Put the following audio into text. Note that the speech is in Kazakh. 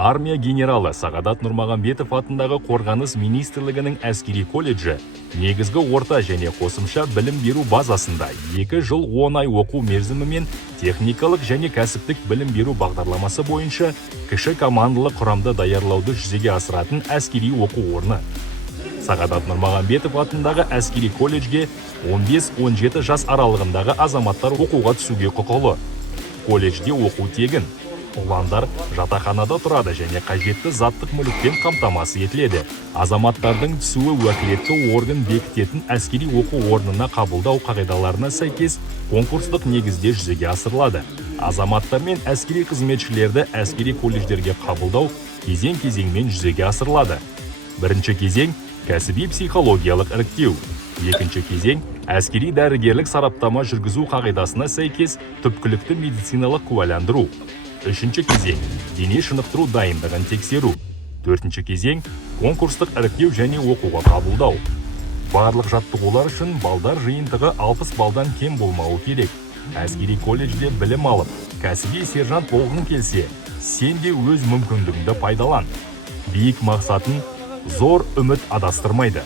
Армия генералы Сағадат Нұрмағамбетов атындағы Қорғаныс министрлігінің әскери колледжі негізгі орта және қосымша білім беру базасында 2 жыл 10 ай оқу мерзімімен техникалық және кәсіптік білім беру бағдарламасы бойынша кіші командалы құрамды даярлауды жүзеге асыратын әскери оқу орны. Сағадат Нұрмағамбетов атындағы әскери колледжге 15-17 жас аралығындағы азаматтар оқуға түсуге құқылы. Колледжде оқу тегін. Ұландар жатақханада тұрады және қажетті заттық мүлікпен қамтамасыз етіледі. Азаматтардың түсуі уәкілетті орган бекітетін әскери оқу орнына қабылдау қағидаларына сәйкес конкурстық негізде жүзеге асырылады. Азаматтар мен әскери қызметшілерді әскери колледждерге қабылдау кезең-кезеңмен жүзеге асырылады. Бірінші кезең кәсіби психологиялық іріктеу. Екінші кезең әскери дәрігерлік сараптама жүргізу қағидасына сәйкес түпкілікті медициналық куәландыру. Үшінші кезең дене шынықтыру дайындығын тексеру. Төртінші кезең конкурстық іріктеу және оқуға қабылдау. Барлық жаттығулар үшін балдар жиынтығы 60 балдан кем болмауы керек. Әскери колледжде білім алып, кәсіби сержант болғың келсе, сен де өз мүмкіндігіңді пайдалан. Биік мақсатын зор үміт адастырмайды.